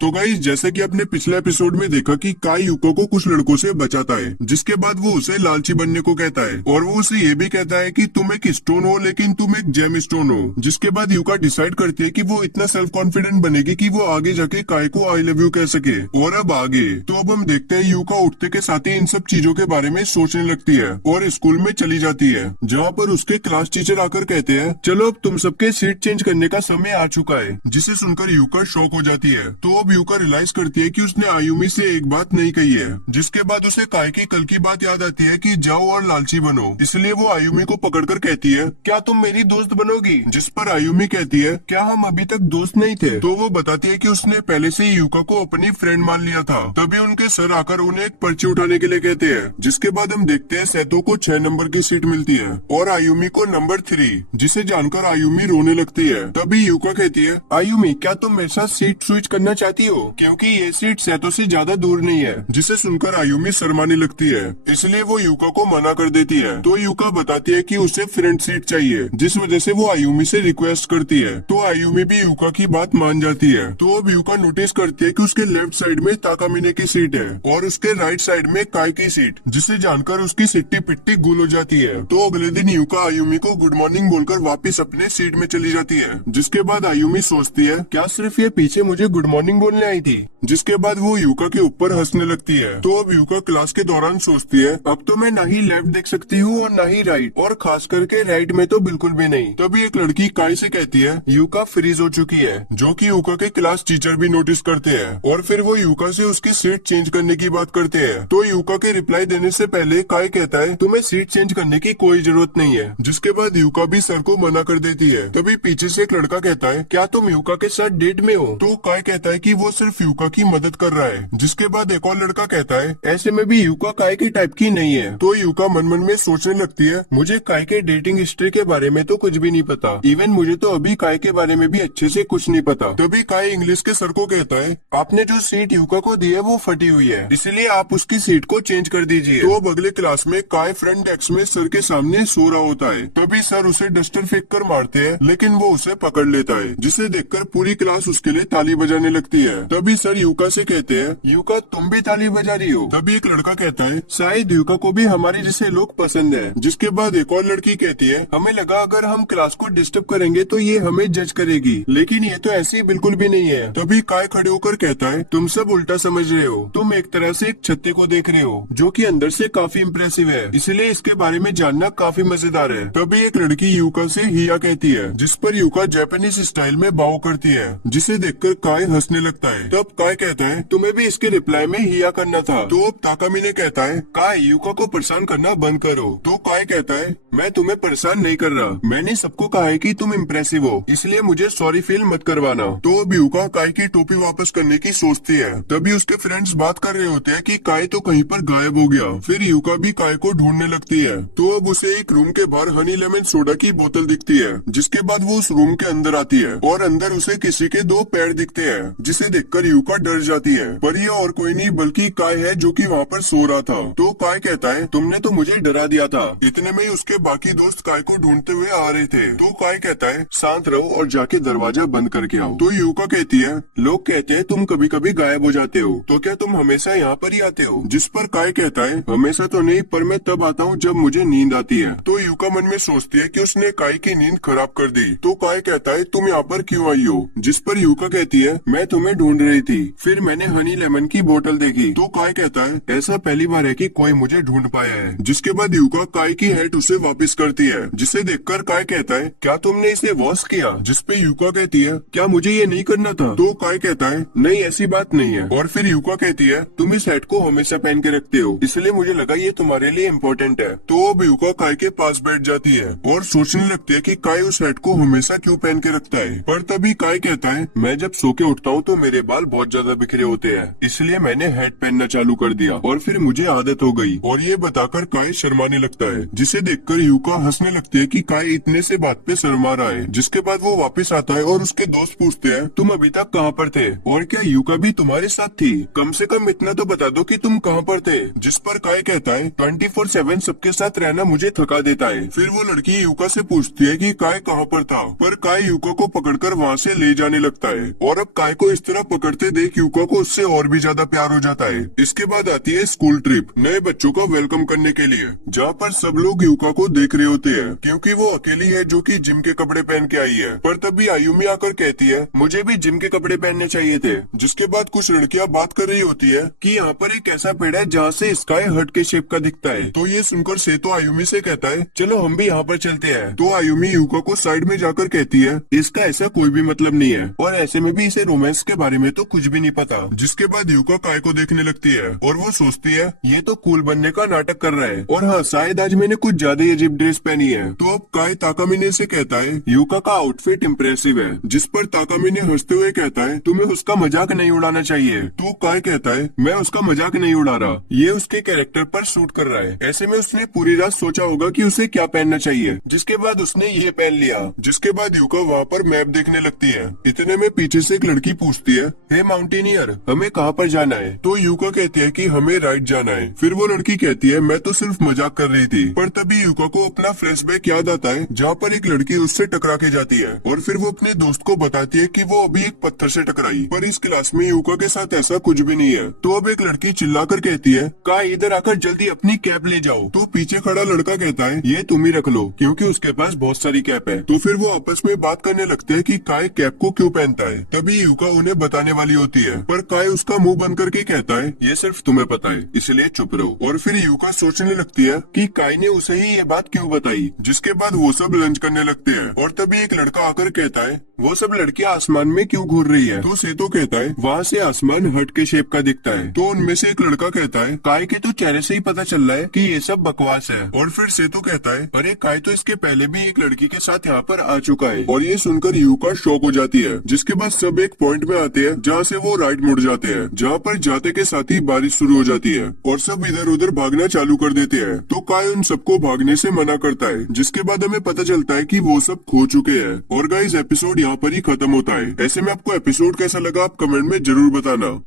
तो गाइस, जैसा कि आपने पिछले एपिसोड में देखा कि काई यूका को कुछ लड़कों से बचाता है, जिसके बाद वो उसे लालची बनने को कहता है और वो उसे ये भी कहता है कि तुम एक स्टोन हो लेकिन तुम एक जेम स्टोन हो। जिसके बाद यूका डिसाइड करती है कि वो इतना सेल्फ कॉन्फिडेंट बनेगी कि वो आगे जाके काई को आई लव यू कह सके। और अब आगे तो अब हम देखते हैं यूका उठते के साथ ही इन सब चीजों के बारे में सोचने लगती है और स्कूल में चली जाती है, जहाँ पर उसके क्लास टीचर आकर कहते हैं चलो अब तुम सबके सीट चेंज करने का समय आ चुका है। जिसे सुनकर यूका शॉक हो जाती है। तो अब यूका रियलाइज करती है कि उसने आयुमी से एक बात नहीं कही है। जिसके बाद उसे काई की कल की बात याद आती है कि जाओ और लालची बनो। इसलिए वो आयुमी को पकड़कर कहती है क्या तुम मेरी दोस्त बनोगी। जिस पर आयुमी कहती है क्या हम अभी तक दोस्त नहीं थे। तो वो बताती है कि उसने पहले से ही यूका को अपनी फ्रेंड मान लिया था। तभी उनके सर आकर उन्हें एक पर्ची उठाने के लिए कहते हैं। जिसके बाद हम देखते हैं सेतो को 6 नंबर की सीट मिलती है और आयुमी को नंबर 3। जिसे जानकर आयुमी रोने लगती है। तभी यूका कहती है आयुमी क्या तुम मेरे साथ सीट स्विच करना चाहती हो, क्योंकि ये सीट सेतो से ज्यादा दूर नहीं है। जिसे सुनकर आयुमी शर्माने लगती है, इसलिए वो यूका को मना कर देती है। तो यूका बताती है कि उसे फ्रंट सीट चाहिए, जिस वजह से वो आयुमी से रिक्वेस्ट करती है। तो आयुमी भी यूका की बात मान जाती है। तो अब यूका नोटिस करती है कि उसके लेफ्ट साइड में ताकामिने की सीट है और उसके राइट साइड में काई की सीट। जिसे जानकर उसकी सिट्टी पिट्टी गुल हो जाती है। तो अगले दिन यूका आयुमी को गुड मॉर्निंग बोलकर वापस अपने सीट में चली जाती है। जिसके बाद आयुमी सोचती है क्या सिर्फ ये पीछे मुझे गुड मॉर्निंग बोलने आई थी। जिसके बाद वो यूका के ऊपर हंसने लगती है। तो अब यूका क्लास के दौरान सोचती है अब तो मैं ना ही लेफ्ट देख सकती हूँ और ना ही राइट, और खास करके राइट में तो बिल्कुल भी नहीं। तभी एक लड़की काई से कहती है यूका फ्रीज हो चुकी है, जो कि यूका के क्लास टीचर भी नोटिस करते हैं और फिर वो यूका से उसकी सीट चेंज करने की बात करते हैं। तो यूका के रिप्लाई देने से पहले काई कहता है तुम्हें सीट चेंज करने की कोई जरूरत नहीं है। जिसके बाद यूका भी सर को मना कर देती है। तभी पीछे से एक लड़का कहता है क्या तुम यूका के साथ डेट में हो। तो काई कहता है कि वो सिर्फ यूका की मदद कर रहा है। जिसके बाद एक और लड़का कहता है ऐसे में भी यूका काई के टाइप की नहीं है। तो यूका मन मन में सोचने लगती है मुझे काई के डेटिंग हिस्ट्री के बारे में तो कुछ भी नहीं पता, इवन मुझे तो अभी काई के बारे में भी अच्छे से कुछ नहीं पता। तभी काई इंग्लिश के सर को कहता है आपने जो सीट यूका को दी है वो फटी हुई है, इसलिए आप उसकी सीट को चेंज कर दीजिए। तो अब अगले क्लास में काई फ्रंट डेस्क में सर के सामने सो रहा होता है। तभी सर उसे डस्टर फेंक कर मारते हैं, लेकिन वो उसे पकड़ लेता है। जिसे देखकर पूरी क्लास उसके लिए ताली बजाने लगती है। तभी सर यूका से कहते हैं यूका तुम भी ताली बजा रही हो। तभी एक लड़का कहता है शायद यूका को भी हमारे जैसे लोग पसंद है। जिसके बाद एक और लड़की कहती है हमें लगा अगर हम क्लास को डिस्टर्ब करेंगे तो ये हमें जज करेगी, लेकिन ये तो ऐसी बिल्कुल भी नहीं है। तभी काय खड़े होकर कहता है तुम सब उल्टा समझ रहे हो, तुम एक तरह से एक छत्ते को देख रहे हो जो कि अंदर से काफी इम्प्रेसिव है, इसलिए इसके बारे में जानना काफी मजेदार है। तभी एक लड़की यूका से हिया कहती है, जिस पर यूका जापानीज स्टाइल में बाव करती है। जिसे देखकर काय हंसने लगता है। तब काय कहता है तुम्हें भी इसके रिप्लाई में हिया करना था। तो अब ताकामिने कहता है काय यूका को परेशान करना बंद करो। तो काय कहता है मैं तुम्हें परेशान नहीं कर रहा, मैंने सबको कहा है कि तुम इम्प्रेसिव हो, इसलिए मुझे सॉरी फील मत करवाना। तो अब यूका काय की टोपी वापस करने की सोचती है। तभी उसके फ्रेंड्स बात कर रहे होते हैं कि काय तो कहीं पर गायब हो गया। फिर यूका भी काय को ढूंढने लगती है। तो अब उसे एक रूम के बाहर हनी लेमन सोडा की बोतल दिखती है। जिसके बाद वो उस रूम के अंदर आती है और अंदर उसे किसी के 2 पैर दिखते हैं। जिसे देखकर यूका डर जाती है, पर ये और कोई नहीं बल्कि काय है जो कि वहाँ पर सो रहा था। तो काय कहता है तुमने तो मुझे डरा दिया था। इतने में ही उसके बाकी दोस्त काय को ढूंढते हुए आ रहे थे। तो काय कहता है शांत रहो और जाके दरवाजा बंद करके आओ। तो यूका कहती है लोग कहते हैं तुम कभी कभी गायब हो जाते हो, तो क्या तुम हमेशा यहाँ पर ही आते हो। जिस पर काय कहता है हमेशा तो नहीं, पर मैं तब आता हूँ जब मुझे नींद आती है। तो यूका मन में सोचती है कि उसने काय की नींद खराब कर दी। तो काय कहता है तुम यहाँ पर क्यों आई हो। जिस पर यूका कहती है मैं तुम्हें ढूंढ रही थी, फिर मैंने हनी लेमन की बोतल देखी। तो काय कहता है ऐसा पहली बार है कि कोई मुझे ढूंढ पाया है। जिसके बाद यूका काय की हैट उसे वापस करती है। जिसे देखकर काय कहता है क्या तुमने इसे वॉश किया। जिस पे यूका कहती है क्या मुझे ये नहीं करना था। तो काय कहता है नहीं ऐसी बात नहीं है। और फिर यूका कहती है तुम इस हैट को हमेशा पहन के रखते हो, इसलिए मुझे लगा ये तुम्हारे लिए इम्पोर्टेंट है। तो अब यूका काय के पास बैठ जाती है और सोचने लगती है कि काय उस हैट को हमेशा क्यों पहन के रखता है। पर तभी काय कहता है मैं जब सो के उठता हूँ तो मेरे बाल बहुत ज्यादा बिखरे होते हैं, इसलिए मैंने हैट पहनना चालू कर दिया और फिर मुझे आदत हो गई। और ये बताकर काय शर्माने लगता है। जिसे देखकर यूका हंसने लगती है कि काय इतने से बात पे शर्मा रहा है। जिसके बाद वो वापस आता है और उसके दोस्त पूछते हैं तुम अभी तक कहाँ पर थे और क्या यूका भी तुम्हारे साथ थी, कम से कम इतना तो बता दो कि तुम कहाँ पर थे। जिस पर काय कहता है 24/7 सबके साथ रहना मुझे थका देता है। फिर वो लड़की यूका से पूछती है कि काय कहाँ पर था, पर काय यूका को पकड़कर वहाँ से ले जाने लगता है और अब काय को इस तरह पकड़ते देख युका को उससे और भी ज्यादा प्यार हो जाता है। इसके बाद आती है स्कूल ट्रिप नए बच्चों का वेलकम करने के लिए, जहाँ पर सब लोग युका को देख रहे होते हैं क्योंकि वो अकेली है जो कि जिम के कपड़े पहन के आई है। पर तभी आयुमी आकर कहती है मुझे भी जिम के कपड़े पहनने चाहिए थे। जिसके बाद कुछ लड़कियां बात कर रही होती है कि यहाँ पर एक ऐसा पेड़ है जहाँ से स्काई हर्ट के शेप का दिखता है। तो ये सुनकर सेतो आयुमी से कहता है चलो हम भी यहाँ पर चलते हैं। तो आयुमी युका को साइड में जाकर कहती है इसका ऐसा कोई भी मतलब नहीं है और ऐसे में भी इसे रोमांस के बारे में तो कुछ भी नहीं पता। जिसके बाद युका काय को देखने लगती है और वो सोचती है ये तो कूल बनने का नाटक कर रहा है और हाँ शायद आज मैंने कुछ ज्यादा ही अजीब ड्रेस पहनी है। तो अब काय ताकामिने से कहता है युका का आउटफिट इम्प्रेसिव है। जिस पर ताकामिने हंसते हुए कहता है तुम्हें उसका मजाक नहीं उड़ाना चाहिए। तो काय कहता है मैं उसका मजाक नहीं उड़ा रहा, ये उसके कैरेक्टर पर सूट कर रहा है। ऐसे में उसने पूरी रात सोचा होगा कि उसे क्या पहनना चाहिए, जिसके बाद उसने ये पहन लिया। जिसके बाद युका वहाँ पर मैप देखने लगती है। इतने में पीछे से एक लड़की पूछती है हे माउंटेनियर हमें कहाँ पर जाना है। तो युका कहती है कि हमें राइट जाना है। फिर वो लड़की कहती है मैं तो सिर्फ मजाक कर रही थी। पर तभी युका को अपना फ्लैशबैक याद आता है जहाँ पर एक लड़की उससे टकरा के जाती है और फिर वो अपने दोस्त को बताती है कि वो अभी एक पत्थर से टकराई। पर इस क्लास में युका के साथ ऐसा कुछ भी नहीं है। तो अब एक लड़की चिल्लाकर कहती है काय इधर आकर जल्दी अपनी कैप ले जाओ। तो पीछे खड़ा लड़का कहता है ये तुम ही रख लो क्योंकि उसके पास बहुत सारी कैप है। तो फिर वो आपस में बात करने लगते हैं कि काय कैप को क्यों पहनता है। तभी युका उन्हें बताने वाली होती है पर काय उसका मुंह बंद करके कहता है ये सिर्फ तुम्हें पता है इसलिए चुप रहो। और फिर युका सोचने लगती है कि काय ने उसे ही ये बात क्यों बताई। जिसके बाद वो सब लंच करने लगते हैं और तभी एक लड़का आकर कहता है वो सब लड़कियां आसमान में क्यों घूर रही है। तो सेतो कहता है वहाँ से आसमान हर्ट के शेप का दिखता है। तो उनमें से एक लड़का कहता है काय के तो चेहरे से ही पता चल रहा है कि ये सब बकवास है। और फिर सेतो कहता है अरे काय तो इसके पहले भी एक लड़की के साथ यहाँ पर आ चुका है। और ये सुनकर युका शॉक हो जाती है। जिसके बाद सब एक पॉइंट में आते हैं जहाँ से वो राइट मुड़ जाते हैं, जहाँ पर जाते के साथ ही बारिश शुरू हो जाती है और सब इधर उधर भागना चालू कर देते हैं। तो काय उन सबको भागने से मना करता है। जिसके बाद हमें पता चलता है कि वो सब खो चुके हैं। और गाइस एपिसोड यहाँ पर ही खत्म होता है। ऐसे में आपको एपिसोड कैसा लगा आप कमेंट में जरूर बताना।